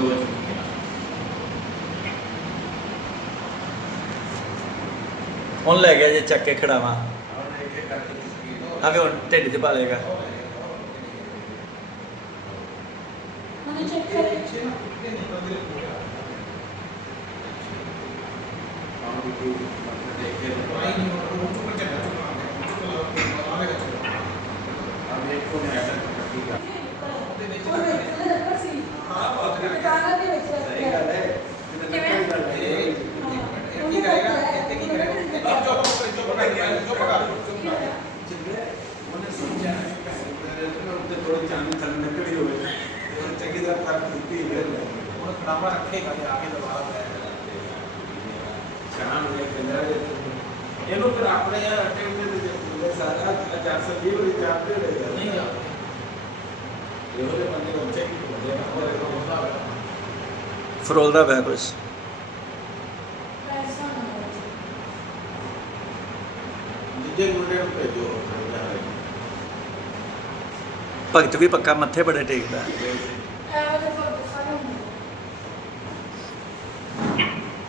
ਦੋ ਹੁਣ ਲੈ ਗਿਆ ਜੇ ਚੱਕ ਕੇ ਖੜਾਵਾ। ਹੁਣ ਦੋ ਆਵੇ ਹੁਣ ਢਿੱਡ 'ਚ ਪਾ ਲੇਗਾ ਉਹਨੇ ਚੈੱਕ ਕਰੇ। ਹੁਣ ਵੀ ਕੋਈ ਮਤਲਬ ਦੇਖ ਦੇ ਵਿੱਚ ਉਹ ਰੱਖਣਾ ਰੱਖਣਾ ਸੀ ਹਾਂ ਬਹੁਤ ਰੱਖਣਾ ਦੁਕਾਨਾਂ ਦੇ ਵਿੱਚ ਰੱਖਣਾ ਸਹੀ ਗੱਲ ਹੈ ਕਿਵੇਂ? ਕੀ ਕਰੇਗਾ? ਇੱਥੇ ਕੀ ਕਰੇਗਾ? ਜੋ ਜੋ ਪਕਾ ਜੋ ਪਕਾ ਉਹਨੇ ਸਮਝਿਆ ਕਿ ਉੱਤੇ ਥੋੜੀ ਚਾਂਦੀ ਥੱਲੇ ਨਿਕਲੀ ਹੋਵੇ। ਉਹ ਚੰਗੀ ਤਰ੍ਹਾਂ ਕਰ ਦਿੱਤੀ ਹੈ ਉਹ ਖੜਾਵਾ ਰੱਖੇਗਾ ਤੇ ਆਗੇ ਦੁਬਾਰਾ ਬੈਠ ਸ਼ਾਮ ਨੂੰ ਕੰਦਰਾ ਦੇ ਇਹਨੂੰ ਫਿਰ ਆਪਣੇ ਅਟੈਂਡ ਦੇ ਸਾਰਾ 420 ਵਾਲੀ ਚਾਰਜ ਦੇ ਨਹੀਂ ਆ ਫਰੋਲਦਾ ਪਿਆ ਕੁਛ। ਦੂਜੇ ਮੁੰਡੇ ਨੂੰ ਭੇਜੋ ਭਗਤ ਵੀ ਪੱਕਾ ਮੱਥੇ ਬੜੇ ਟੇਕਦਾ।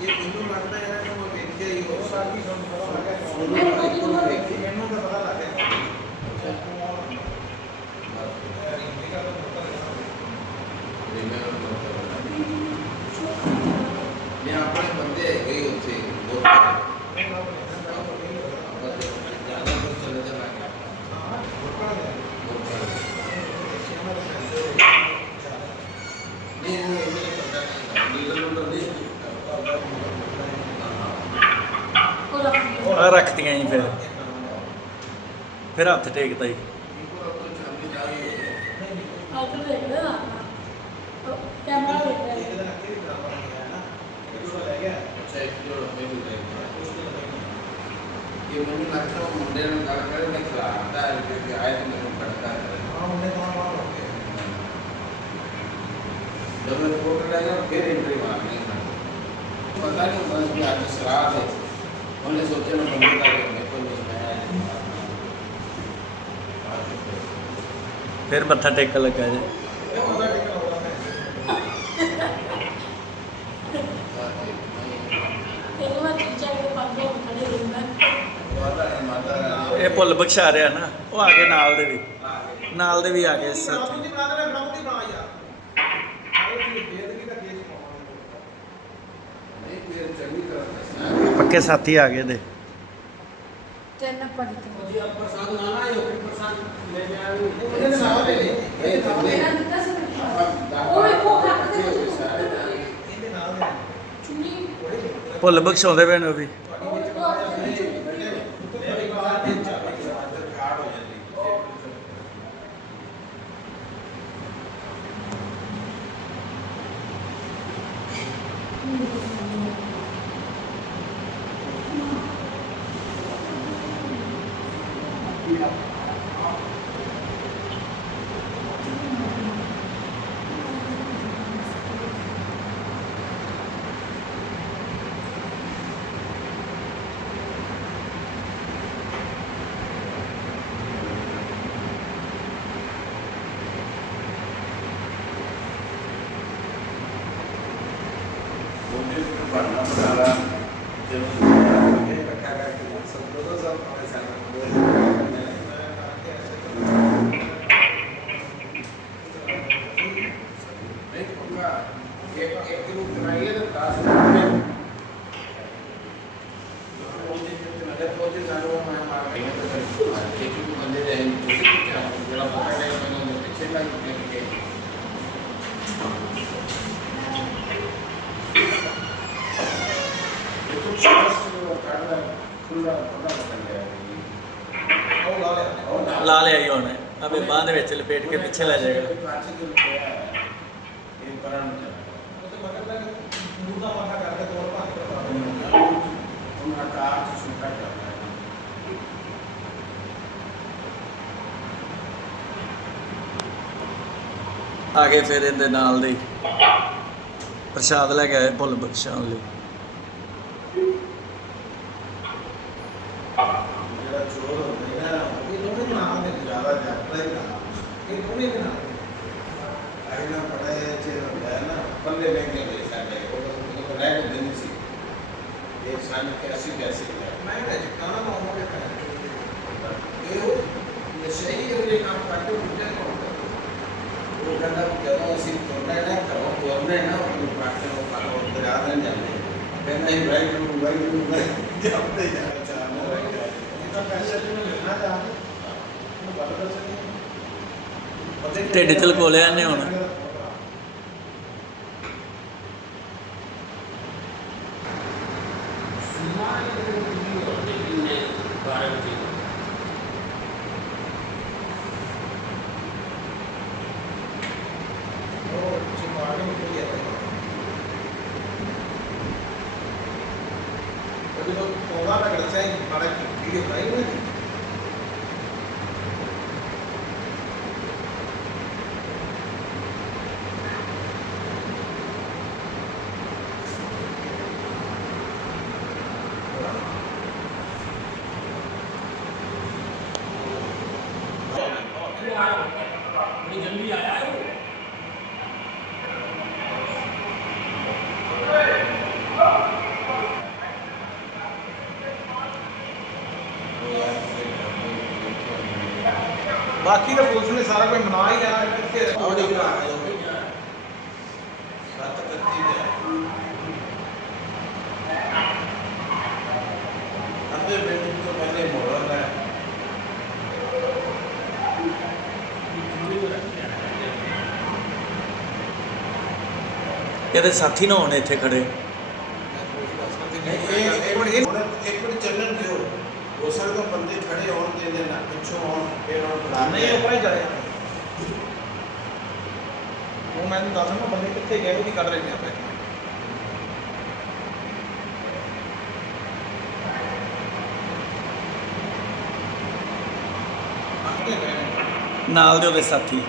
ਇਹ ਮੈਨੂੰ ਲੱਗਦਾ ਯਾਰ ਕਿ ਮੈਂ ਵੇਖਿਆ ਹੀ ਹੋ ਸਾਡੀ ਤੁਹਾਨੂੰ ਪਤਾ ਲੱਗ ਗਿਆ ਨਹੀਂ, ਉਹ ਜਦੋਂ ਮੈਂ ਵੇਖੀ ਮੈਨੂੰ ਤਾਂ ਪਤਾ ਲੱਗ ਗਿਆ ਮੈਂ ਆਪਣੇ ਬੰਦੇ ਹੈਗੇ ਹੀ ਉੱਥੇ ਬਹੁਤ ਜ਼ਿਆਦਾ ਕੁਝ ਚੱਲ ਚੱਲਾਂਗੇ ਨਹੀਂ ਉਹ ਇਹਨੇ ਪਤਾ ਨਹੀਂ ਲੀਗਲ ਨੂੰ ਨਹੀਂ ਉਹ ਰੱਖ ਦਿਓ। ਆ ਰੱਖਤੀਆਂ ਜੀ ਫਿਰ ਫਿਰ ਹੱਥ ਟੇਕਦਾ ਜੀ ਆਹ ਤਾਂ ਦੇਖ ਲੈ ਨਾ ਉਹ ਕੈਮਰਾ ਦੇਖ ਲੈ ਇੱਕ ਦਿਨ ਅੱਗੇ ਵੀ ਕਰਾਵਾ ਗਿਆ ਨਾ ਇੱਕ ਜੋੜਾ ਲੈ ਗਿਆ ਇਹ ਮੈਨੂੰ ਲੱਗਦਾ ਉਹ ਮੁੰਡੇ ਨੂੰ ਗੱਲ ਕਰੇ ਮੈਂ ਖਿਲਾਫਦਾ ਹੈ ਕਿ ਆਏ ਤੇ ਮੈਨੂੰ ਪੜਦਾ ਹੈ ਹਾਂ ਉਹਨੇ ਤਾਂ ਬਾਹਰ ਹੋ ਗਿਆ जब मैं रिपोर्ट रहेगा फिर एंट्री मारनी है पता नहीं होता कि आज शराब है ਫਿਰ ਮੱਥਾ ਟੇਕਣ ਲੱਗਾ ਜੇ। ਇਹ ਪੁੱਲ ਬਖਸ਼ਾ ਰਿਆ ਨਾ ਉਹ ਆ ਕੇ ਨਾਲ ਦੇ ਵੀ। ਨਾਲ ਦੇ ਵੀ ਆ ਗਏ ਸਾਥੀ। ਦੇ ਲਈ ਇਹਦੇ ਨਾਲ ਦੇ। ਮੇਰਾ ਦਿੱਤਾ ਸੀ ਉਹ ਵੇਖੋ ਹੱਥ ਦੇ ਵਿੱਚ। सारे ਇਹਦੇ ਨਾਲ ਦੇ ਚੁੰਨੀ ਭੁੱਲ ਬਖਸ਼ਾਉਂਦੇ ਉਹ ਵੀ ਉਹ ਤੋਂ ਆਪਣੀ ਚੁੰਨੀ ਬੜੀ ਹੋਈ। ਬੜੀ ਬਾਤ ਦੇ ਚਾਹੇ ਕਿ ਅੰਦਰ ਕਾਰਡ ਹੋ ਜਾਂਦੀ मुझे पढ़ना पड़ा रहा जब ये इकट्ठा करके सब लोग सब हमारे साथ नहीं पक्का एक एक किलो कराइए तो दस रुपये एक किलो बंदे रहेंगे जरा पकड़ ਲਾ ਲਿਆ ਹੀ ਹੁਣ। ਅਬੇ ਬਾਹ ਵਿੱਚ ਲਪੇਟ ਕੇ ਪਿੱਛੇ ਲੈ ਜਾਏਗਾ। ਆ ਗਏ ਫਿਰ ਇਹਦੇ ਨਾਲ ਦੇ। ਪ੍ਰਸ਼ਾਦ ਲੈ ਕੇ ਆਏ ਭੁੱਲ ਬਖਸ਼ਾਉਣ ਲਈ। ਬੰਦੇ ਕੇ ਦੇ ਸਾਡੇ ਉਹ ਉਹ ਰਹਿ ਕੇ ਦਿੰਦੀ ਸੀ ਇਹ ਸਾਨੂੰ ਕਿ ਅਸੀਂ ਪੈਸੇ ਮੈਂ ਤਾਂ ਚਿਕਾਣਾ ਮਾਉਂਗਾ ਕਿ ਇਹ ਉਹ ਨਸ਼ੇ ਹੀ ਉਹ ਕੰਮ ਕਰਦੇ ਉਹ ਕਰਦੇ ਉਹ ਕਹਿੰਦਾ ਜਦੋਂ ਅਸੀਂ ਤੁਰਨਾ ਨਾ ਘਰੋਂ ਤੁਰਨਾ ਨਾ ਉਹ ਪਾਸੇ ਨੂੰ ਪਾਲੋ ਦਰਿਆ ਦੇ ਜਾਂਦੇ ਕਹਿੰਦਾ ਹੀ ਰਾਈਟ ਨੂੰ ਰਾਈਟ ਨੂੰ ਜਾਂਦੇ ਜਾ ਚਾਰ ਨੂੰ ਰਾਈਟ ਇਹ ਤਾਂ ਪੈਸੇ ਜਿਹਨੂੰ ਲੈਣਾ ਉਹਨੂੰ ਗੱਲ ਕਰ ਸਕਦੀ ਢਿੱਡ ਚ ਲਕੋਲਿਆ ਇਹਨੇ ਹੁਣ। ਉਹ ਚਿਕਾਣੇ ਨੂੰ ਕੀ ਹੈ ਉਹ ਜਦੋਂ ਉਹਦਾ ਮੈਂ ਦੱਸਿਆ ਸੀ ਮਾੜਾ ਵੀਡੀਓ ਬਣਾਈ ਹੋਈ ਸੀ ਬਾਕੀ ਤਾਂ ਪੁਲਿਸ ਨੇ ਸਾਰਾ ਕੁਝ ਮਨਾ ਹੀ ਲਿਆ ਕਿੱਥੇ ਆਉਣੀ ਹੈ ਸੱਤ ਕੱਤੀ ਦੇ ਅੱਧੇ ਮਿੰਟ ਤੋਂ ਪਹਿਲੇ ਮੋੜਨ ਹੈ। ਇਹਦੇ ਸਾਥੀ ਨਾ ਹੋਣ ਇੱਥੇ ਖੜੇ ਇਹ ਇਹ ਹੁਣ ਇਹ ਇੱਕ ਮਿੰਟ ਚੱਲਣ ਦਿਓ ਹੋ ਸਕਦਾ ਬੰਦੇ ਖੜੇ ਹੋਣ ਦੇ ਦੇ ਨਾ ਪਿੱਛੋਂ ਆਉਣ ਨਹੀਂ ਉਹ ਭਾਈ ਜਾਏ ਉਹ ਮੈਨੂੰ ਦੱਸ ਨਾ ਬੰਦੇ ਕਿੱਥੇ ਗਏ ਉਹ ਕੀ ਕਰ ਰਹੇ ਨੇ ਨੇ ਨਾਲ ਦੇ ਉਹਦੇ ਸਾਥੀ।